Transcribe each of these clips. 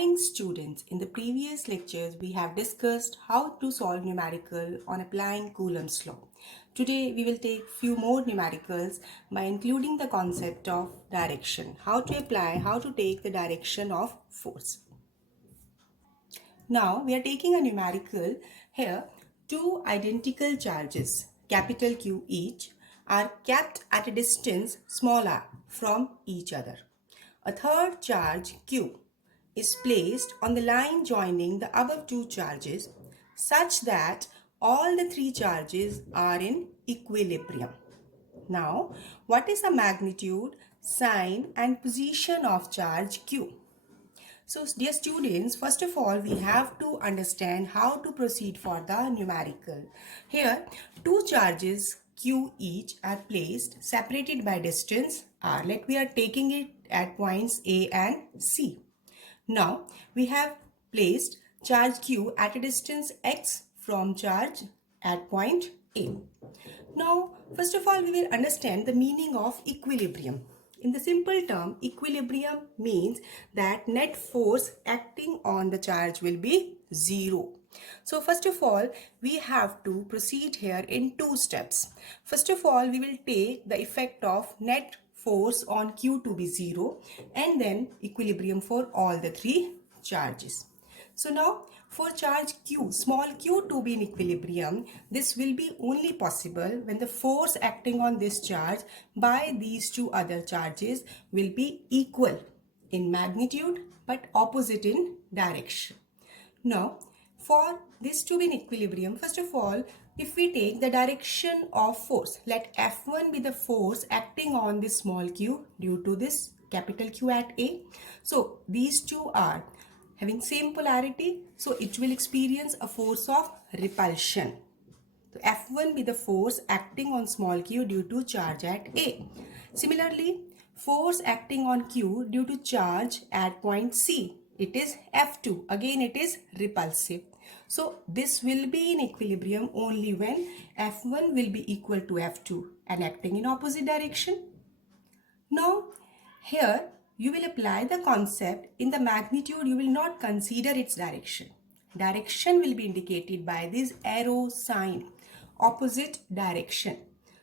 morning, students. In the previous lectures, we have discussed how to solve numerical on applying Coulomb's law. Today, we will take few more numericals by including the concept of direction, how to apply, how to take the direction of force. Now, we are taking a numerical here. Two identical charges, capital Q each, are kept at a distance small r from each other. A third charge Q is placed on the line joining the above two charges such that all the three charges are in equilibrium. Now, what is the magnitude, sign and position of charge Q? So, dear students, first of all, we have to understand how to proceed for the numerical. Here, two charges Q each are placed separated by distance R. Like we are taking it at points A and C. Now, we have placed charge Q at a distance X from charge at point A. Now, first of all, we will understand the meaning of equilibrium. In the simple term, equilibrium means that net force acting on the charge will be zero. So first of all, we have to proceed here in two steps. First of all, we will take the effect of net force on Q to be zero and then equilibrium for all the three charges. So now for charge Q, small q to be in equilibrium, this will be only possible when the force acting on this charge by these two other charges will be equal in magnitude but opposite in direction. Now, for this to be in equilibrium, first of all, if we take the direction of force, let F1 be the force acting on this small q due to this capital Q at A. So, these two are having same polarity, so it will experience a force of repulsion. So F1 be the force acting on small q due to charge at A. Similarly, force acting on Q due to charge at point C, it is F2. Again, it is repulsive. So this will be in equilibrium only when F1 will be equal to F2 and acting in opposite direction. Now, here you will apply the concept. In the magnitude, you will not consider its direction. Direction will be indicated by this arrow sign, opposite direction.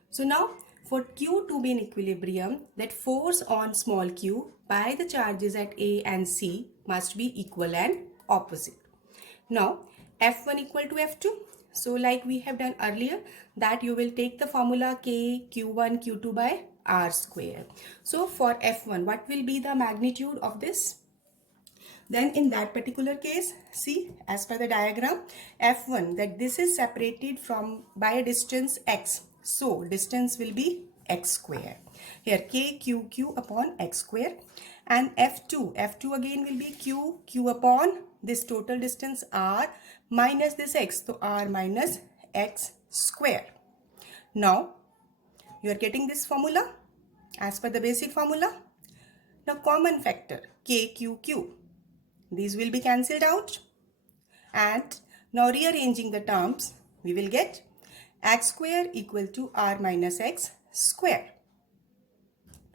So now, for Q to be in equilibrium, that force on small q by the charges at A and C must be equal and opposite. Now, F1 equal to F2. So like we have done earlier, that you will take the formula K Q1 Q2 by R square. So for F1, what will be the magnitude of this? Then in that particular case, see, as per the diagram, F1, that this is separated from by a distance X. So distance will be X square. Here K Q Q upon X square. And F2 again will be Q Q upon this total distance R minus this X. So R minus X square. Now, you are getting this formula as per the basic formula. Now common factor K Q Q. These will be cancelled out. And now rearranging the terms, we will get X square equal to R minus X square.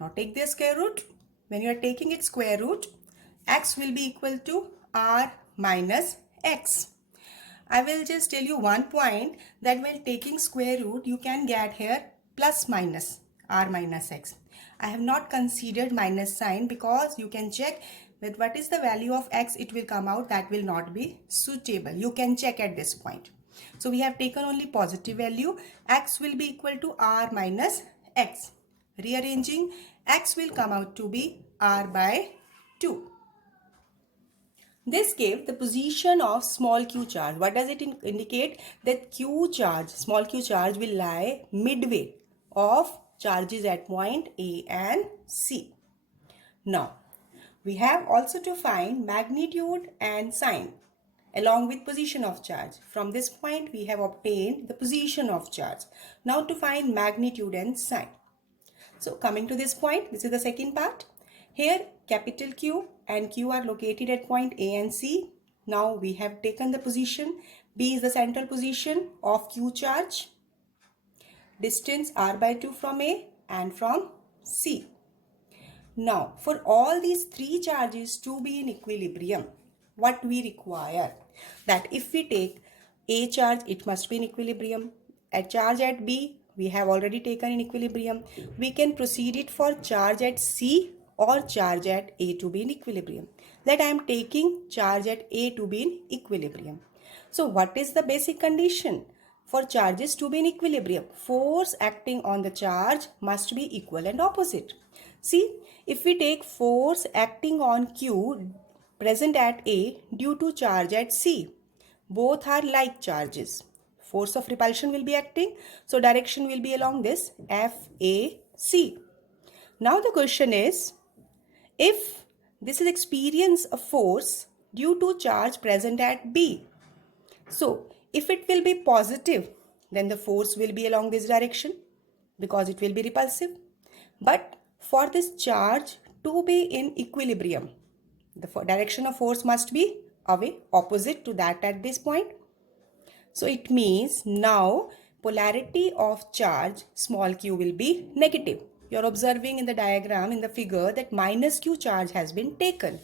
Now take the square root. When you are taking its square root, X will be equal to R minus X. I will just tell you one point, that while taking square root, you can get here plus minus R minus X. I have not considered minus sign because you can check that what is the value of X, it will come out, that will not be suitable. You can check at this point. So we have taken only positive value. X will be equal to R minus X. Rearranging, X will come out to be R by 2. This gave the position of small q charge. What does it indicate? That q charge, small q charge will lie midway of charges at point A and C. Now, we have also to find magnitude and sign along with position of charge. From this point, we have obtained the position of charge. Now to find magnitude and sign. So coming to this point, this is the second part. Here capital Q and Q are located at point A and C. Now we have taken the position. B is the central position of Q charge. Distance R by 2 from A and from C. Now for all these three charges to be in equilibrium, what we require, that if we take A charge, it must be in equilibrium. A charge at B, we have already taken in equilibrium. We can proceed it for charge at C or charge at A to be in equilibrium. That I am taking charge at A to be in equilibrium. So what is the basic condition? For charges to be in equilibrium, force acting on the charge must be equal and opposite. See, if we take force acting on Q present at A due to charge at C, both are like charges. Force of repulsion will be acting, so direction will be along this FAC. Now the question is, if this is experience a force due to charge present at B, so if it will be positive, then the force will be along this direction because it will be repulsive. But for this charge to be in equilibrium, the direction of force must be away, opposite to that at this point. So it means now polarity of charge small q will be negative. You are observing in the diagram in the figure that minus q charge has been taken.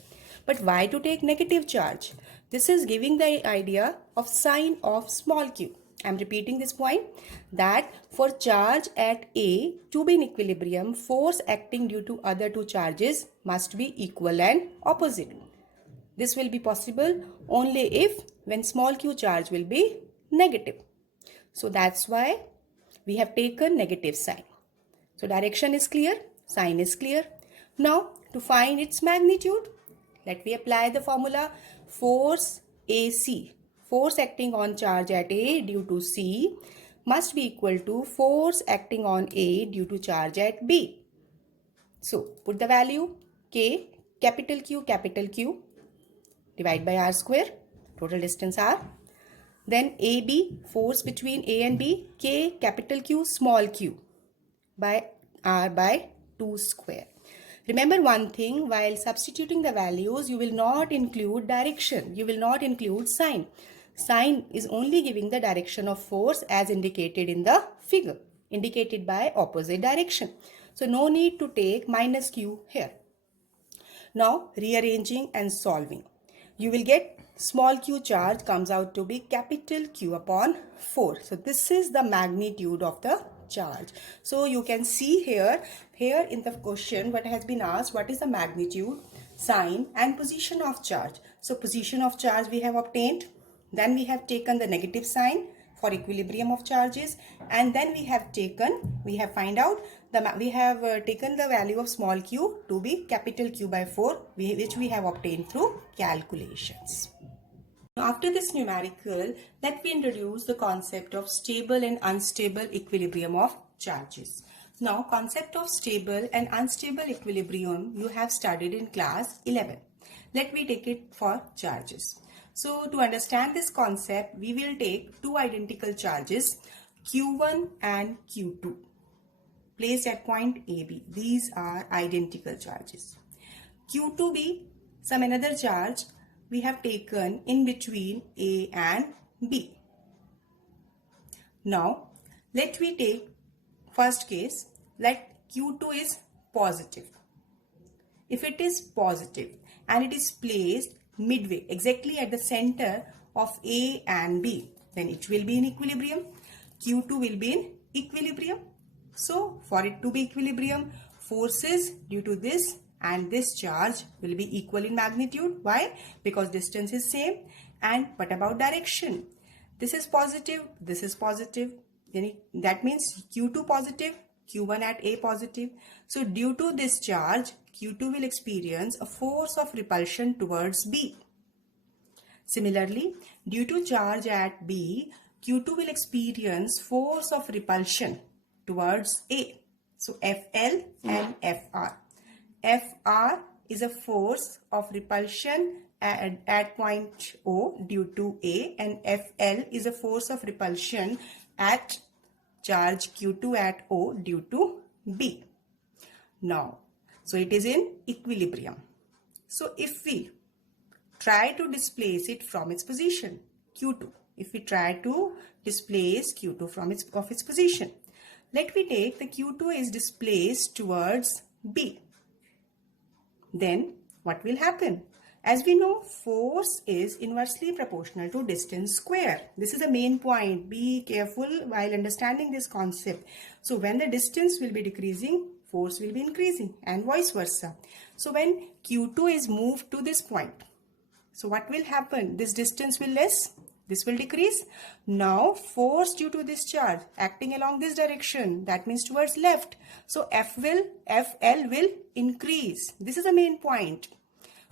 But why to take negative charge? This is giving the idea of sign of small q. I am repeating this point, that for charge at A to be in equilibrium, force acting due to other two charges must be equal and opposite. This will be possible only if when small q charge will be negative. So that's why we have taken negative sign. So direction is clear, sign is clear. Now to find its magnitude, let me apply the formula force AC. Force acting on charge at A due to C must be equal to force acting on A due to charge at B. So put the value K, capital Q, divide by R square, total distance R. Then AB, force between A and B, K, capital Q, small q, by R by 2 square. Remember one thing, while substituting the values, you will not include direction. You will not include sign. Sign is only giving the direction of force as indicated in the figure, indicated by opposite direction. So no need to take minus q here. Now rearranging and solving, you will get small q charge comes out to be capital Q upon 4. So this is the magnitude of the charge. So you can see here in the question what has been asked, what is the magnitude, sign and position of charge. So position of charge we have obtained, then we have taken the negative sign for equilibrium of charges, and then we have taken the value of small q to be capital Q by 4, which we have obtained through calculations. Now after this numerical, let me introduce the concept of stable and unstable equilibrium of charges. Now concept of stable and unstable equilibrium you have studied in class 11. Let me take it for charges. So to understand this concept, we will take two identical charges, Q1 and Q2, placed at point AB. These are identical charges. Q2B, some another charge we have taken in between A and B. Now let me take first case, let Q2 is positive. If it is positive and it is placed midway, exactly at the center of A and B, then it will be in equilibrium. Q2 will be in equilibrium. So for it to be equilibrium, forces due to this and this charge will be equal in magnitude. Why? Because distance is same. And what about direction? This is positive, this is positive. That means Q2 positive, Q1 at A positive. So due to this charge, Q2 will experience a force of repulsion towards B. Similarly, due to charge at B, Q2 will experience force of repulsion towards A. So FL and FR. FR is a force of repulsion at point O due to A, and FL is a force of repulsion at charge Q2 at O due to B. Now, so it is in equilibrium. So if we try to displace it from its position, Q2, if we try to displace Q2 from its position, let me take the Q2 is displaced towards B. Then what will happen? As we know, force is inversely proportional to distance square. This is the main point. Be careful while understanding this concept. So when the distance will be decreasing, force will be increasing, and vice versa. So when Q2 is moved to this point, so what will happen? This distance will less, this will decrease. Now force due to this charge acting along this direction, that means towards left. So FL will increase. This is the main point.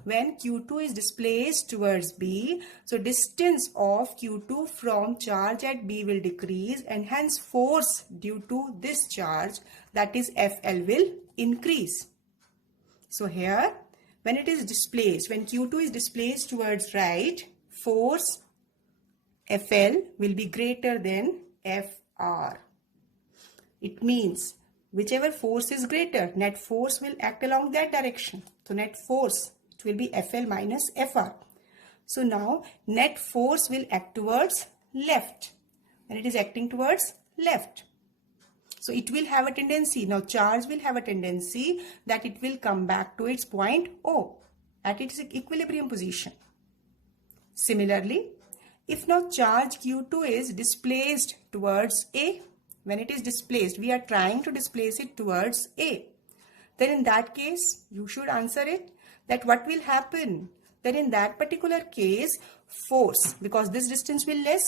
When Q2 is displaced towards B, so distance of Q2 from charge at B will decrease, and hence force due to this charge, that is FL, will increase. So here, when it is displaced, when Q2 is displaced towards right, force FL will be greater than FR. It means whichever force is greater, net force will act along that direction. So net force, it will be FL minus FR. So now net force will act towards left. When it is acting towards left, so it will have a tendency, now charge will have a tendency that it will come back to its point O at its equilibrium position. Similarly, if now charge Q2 is displaced towards A, when it is displaced, we are trying to displace it towards A, then in that case, you should answer it that what will happen? Then in that particular case, force, because this distance will less,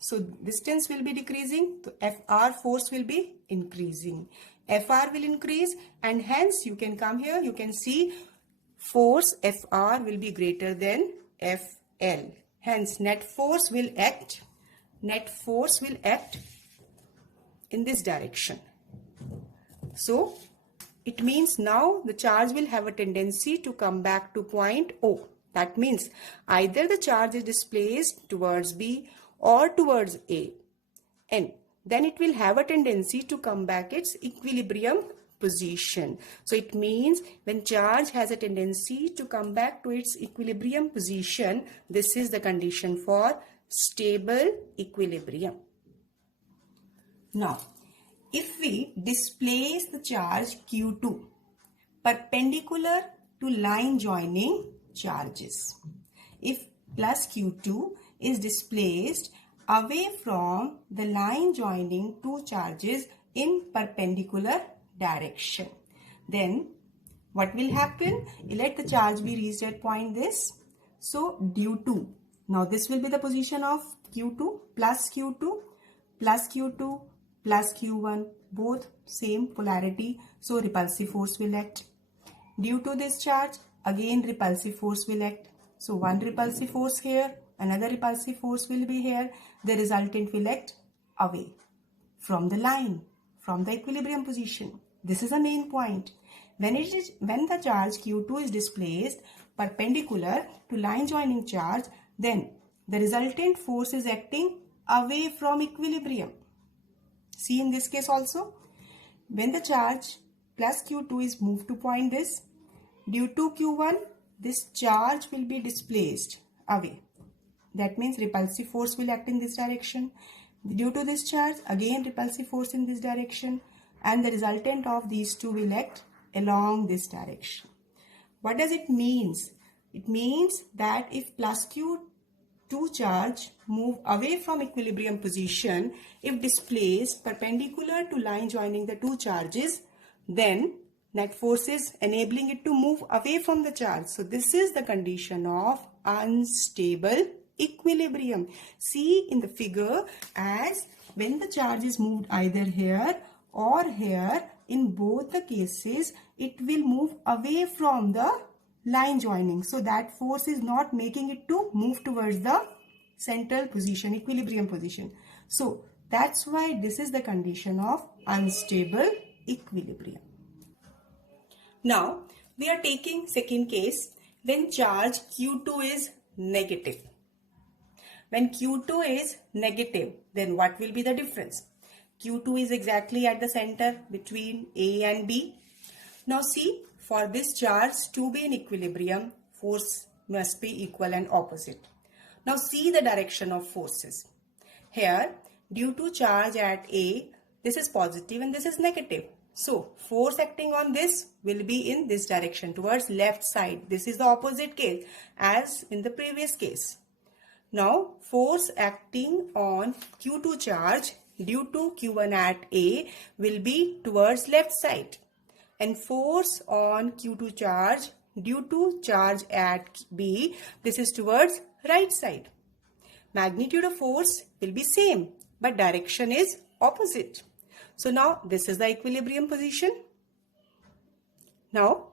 so distance will be decreasing, so FR force will be increasing. FR will increase, and hence you can come here, you can see force FR will be greater than FL. Hence net force will act in this direction. So it means now the charge will have a tendency to come back to point O. That means either the charge is displaced towards B or towards A, and then it will have a tendency to come back its equilibrium position. So it means when charge has a tendency to come back to its equilibrium position, this is the condition for stable equilibrium. Now, if we displace the charge Q2 perpendicular to line joining charges, if plus Q2 is displaced away from the line joining two charges in perpendicular direction, then what will happen? Let the charge be reached at point this. So due to, now this will be the position of Q2 plus Q2 plus Q2 plus Q1, both same polarity, so repulsive force will act. Due to this charge, again repulsive force will act. So one repulsive force here, another repulsive force will be here. The resultant will act away from the line, from the equilibrium position. This is the main point. When the charge Q2 is displaced perpendicular to line joining charge, then the resultant force is acting away from equilibrium. See in this case also, when the charge plus Q2 is moved to point this, due to Q1, this charge will be displaced away. That means repulsive force will act in this direction. Due to this charge, again repulsive force in this direction, and the resultant of these two will act along this direction. What does it mean? It means that if plus Q2 charge move away from equilibrium position, if displaced perpendicular to line joining the two charges, then net force is enabling it to move away from the charge. So this is the condition of unstable equilibrium. See in the figure, as when the charge is moved either here or here, in both the cases it will move away from the line joining. So that force is not making it to move towards the central position, equilibrium position. So that's why this is the condition of unstable equilibrium. Now we are taking second case when charge Q2 is negative. When Q2 is negative, then what will be the difference? Q2 is exactly at the center between A and B. Now see, for this charge to be in equilibrium, force must be equal and opposite. Now see the direction of forces. Here, due to charge at A, this is positive and this is negative. So force acting on this will be in this direction towards left side. This is the opposite case as in the previous case. Now force acting on Q2 charge due to Q1 at A will be towards left side, and force on Q2 charge due to charge at B, this is towards right side. Magnitude of force will be same, but direction is opposite. So now this is the equilibrium position. Now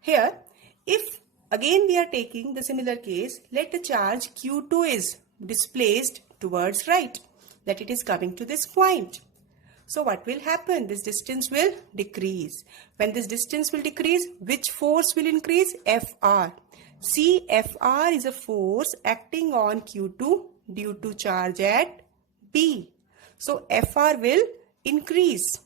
here, if again we are taking the similar case, let the charge Q2 is displaced towards right, that it is coming to this point. So what will happen? This distance will decrease. When this distance will decrease, which force will increase? Fr. See, Fr is a force acting on Q2 due to charge at B. So Fr will increase.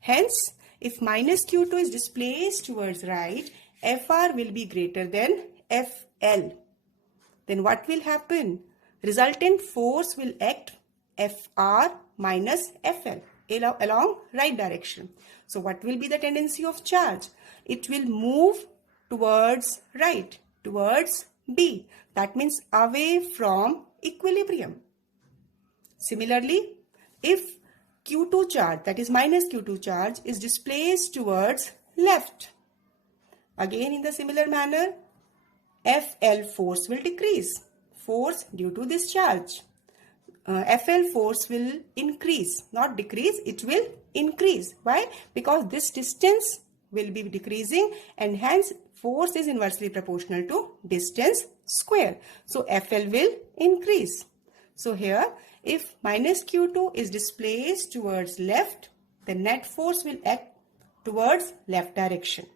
Hence, if minus Q2 is displaced towards right, Fr will be greater than Fl. Then what will happen? Resultant force will act Fr minus Fl along right direction. So what will be the tendency of charge? It will move towards right, towards B. That means away from equilibrium. Similarly, if Q2 charge, that is minus Q2 charge, is displaced towards left, again in the similar manner, Fl force will decrease. Force due to this charge. Fl force will increase, not decrease, it will increase. Why? Because this distance will be decreasing and hence force is inversely proportional to distance square. So Fl will increase. So here, if minus Q2 is displaced towards left, the net force will act towards left direction.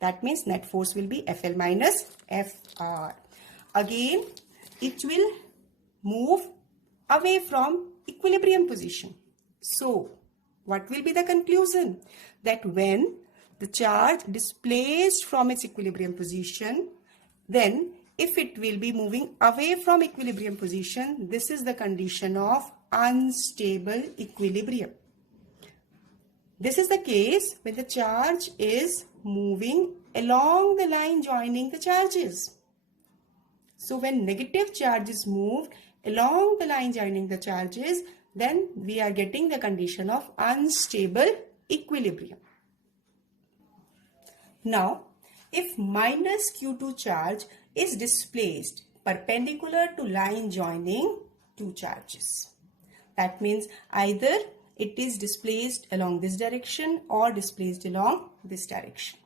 That means net force will be Fl minus Fr. Again, it will move away from equilibrium position. So, what will be the conclusion? That when the charge displaced from its equilibrium position, then if it will be moving away from equilibrium position, this is the condition of unstable equilibrium. This is the case when the charge is moving along the line joining the charges. So when negative charge is moved along the line joining the charges, then we are getting the condition of unstable equilibrium. Now, if minus Q2 charge is displaced perpendicular to line joining two charges, that means either it is displaced along this direction or displaced along this direction.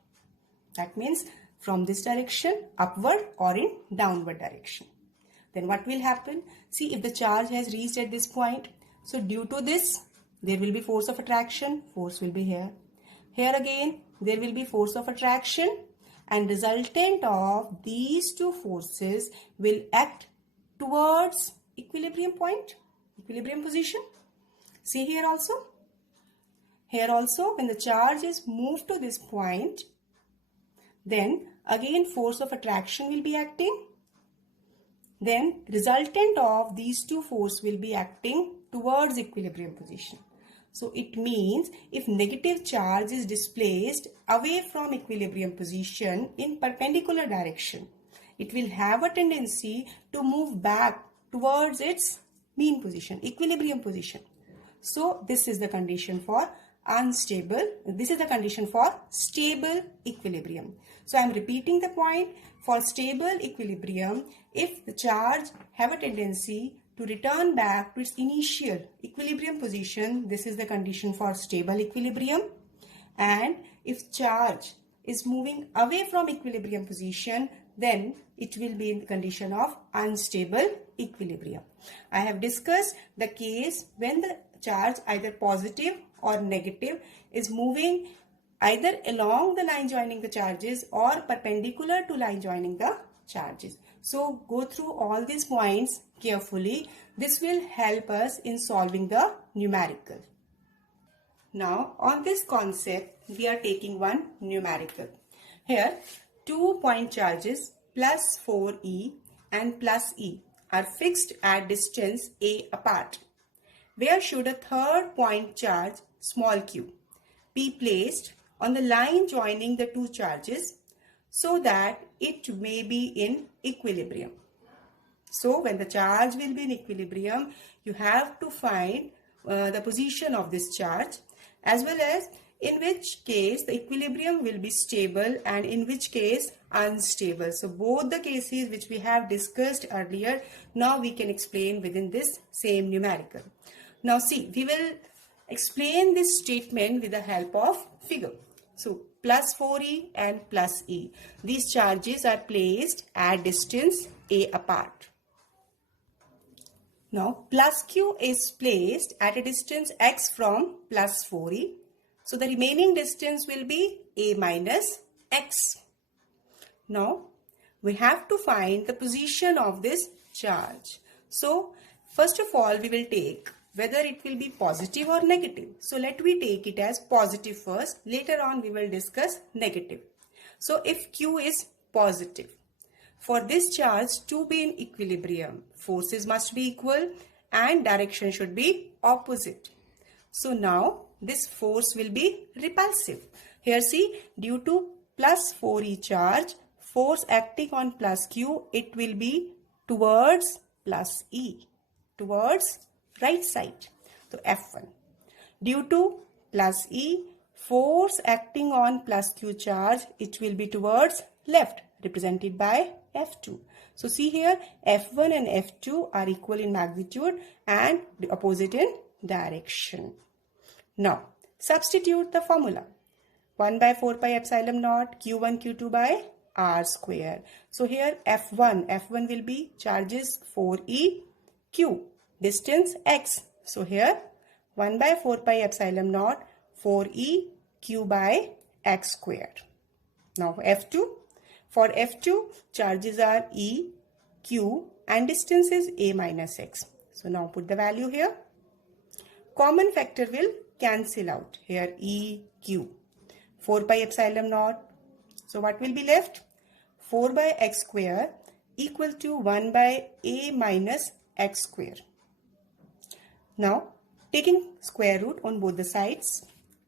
That means from this direction upward or in downward direction. Then what will happen? See, if the charge has reached at this point, so due to this there will be force of attraction, force will be here. Here again there will be force of attraction, and resultant of these two forces will act towards equilibrium point, equilibrium position. See here also. Here also, when the charge is moved to this point, then again force of attraction will be acting. Then resultant of these two forces will be acting towards equilibrium position. So it means if negative charge is displaced away from equilibrium position in perpendicular direction, it will have a tendency to move back towards its mean position, equilibrium position. So this is the condition for unstable, this is the condition for stable equilibrium. So I am repeating the point. For stable equilibrium, if the charge have a tendency to return back to its initial equilibrium position, this is the condition for stable equilibrium. And if charge is moving away from equilibrium position, then it will be in the condition of unstable equilibrium. I have discussed the case when the charge either positive or negative is moving either along the line joining the charges or perpendicular to line joining the charges. So go through all these points carefully. This will help us in solving the numerical. Now on this concept we are taking one numerical. Here 2 point charges plus 4e and plus e are fixed at distance a apart. Where should a third point charge small q be placed on the line joining the two charges so that it may be in equilibrium. So when the charge will be in equilibrium, you have to find the position of this charge, as well as in which case the equilibrium will be stable and in which case unstable. So both the cases which we have discussed earlier, now we can explain within this same numerical. Now see, we will explain this statement with the help of figure. So plus 4e and plus e. These charges are placed at distance a apart. Now plus q is placed at a distance x from plus 4e. So the remaining distance will be a minus x. Now we have to find the position of this charge. So first of all, we will take whether it will be positive or negative. So let me take it as positive first. Later on we will discuss negative. So if q is positive, for this charge to be in equilibrium, forces must be equal and direction should be opposite. So now this force will be repulsive. Here see, due to plus 4e charge, force acting on plus q, it will be towards plus e, towards right side. So F1. Due to plus e, force acting on plus q charge, it will be towards left, represented by F2. So see here, F1 and F2 are equal in magnitude and opposite in direction. Now substitute the formula. 1 by 4 pi epsilon naught q1 q2 by r square. So here F1 will be charges 4e, q, distance x. So here 1 by 4 pi epsilon naught 4e q by x squared. Now F2. For F2, charges are e, q and distance is a minus x. So now put the value here. Common factor will cancel out. Here e, q. 4 pi epsilon naught. So what will be left? 4 by x square equal to 1 by a minus x square. Now taking square root on both the sides,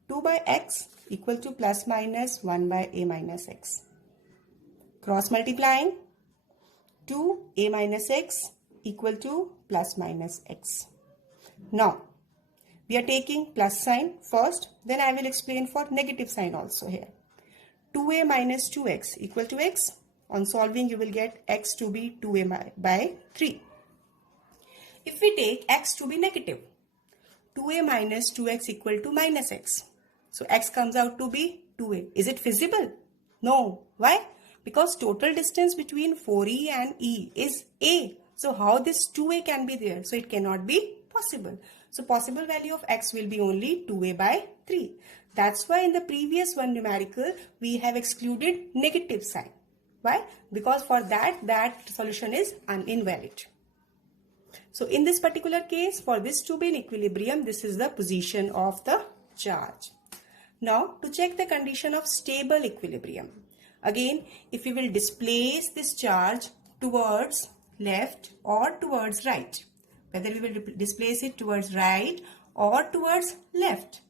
2 by x equal to plus minus 1 by a minus x. Cross multiplying, 2a minus x equal to plus minus x. Now we are taking plus sign first, then I will explain for negative sign also here. 2a minus 2x equal to x. On solving you will get x to be 2a by 3. If we take x to be negative, 2a minus 2x equal to minus x. So x comes out to be 2a. Is it feasible? No. Why? Because total distance between 4e and e is a. So how this 2a can be there? So it cannot be possible. So possible value of x will be only 2a by 3. That's why in the previous one numerical we have excluded negative sign. Why? Because for that solution is invalid. So in this particular case, for this to be in equilibrium, this is the position of the charge. Now to check the condition of stable equilibrium. Again, if we will displace this charge towards left or towards right, whether we will displace it towards right or towards left,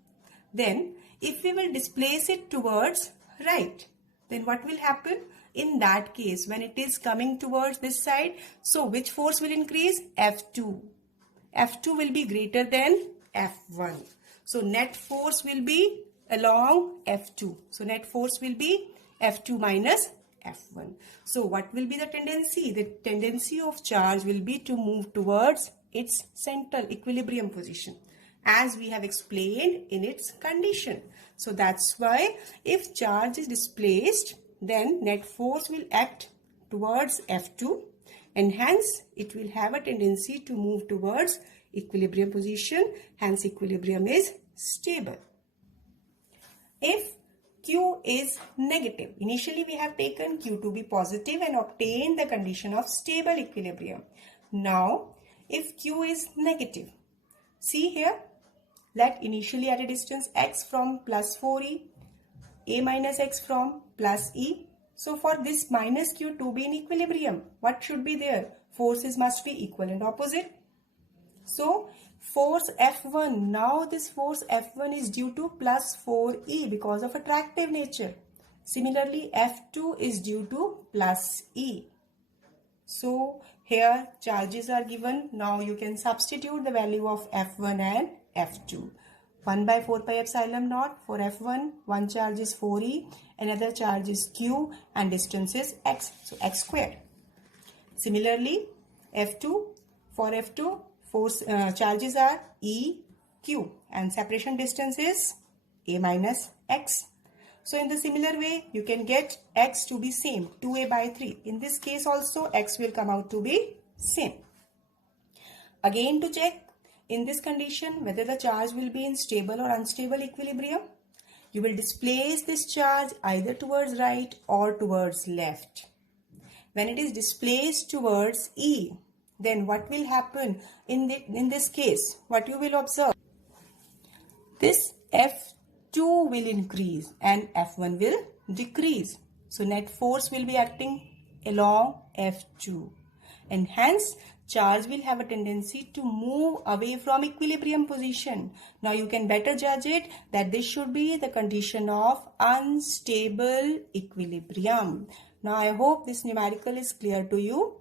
then if we will displace it towards right, then what will happen? In that case, when it is coming towards this side, so which force will increase? F2. F2 will be greater than F1. So net force will be along F2. So net force will be F2 minus F1. So what will be the tendency? The tendency of charge will be to move towards its central equilibrium position, as we have explained in its condition. So that's why if charge is displaced, then net force will act towards F2 and hence it will have a tendency to move towards equilibrium position. Hence equilibrium is stable. If Q is negative, initially we have taken Q to be positive and obtained the condition of stable equilibrium. Now if Q is negative, see here, let initially at a distance x from plus 4e, a minus x from plus e. So for this minus Q to be in equilibrium, what should be there? Forces must be equal and opposite. So force F1, now this force F1 is due to plus 4E because of attractive nature. Similarly, F2 is due to plus E. So here charges are given. Now you can substitute the value of F1 and F2. 1 by 4 pi epsilon naught for F1, one charge is 4E, another charge is Q, and distance is X, so X squared. Similarly, F2, for F2, force charges are E, Q, and separation distance is A minus X. So in the similar way, you can get X to be same, 2A by 3. In this case also, X will come out to be same. Again, to check in this condition whether the charge will be in stable or unstable equilibrium, you will displace this charge either towards right or towards left. When it is displaced towards E, then what will happen in this case? What you will observe? This F2 will increase and F1 will decrease. So net force will be acting along F2, and hence charge will have a tendency to move away from equilibrium position. Now you can better judge it that this should be the condition of unstable equilibrium. Now I hope this numerical is clear to you.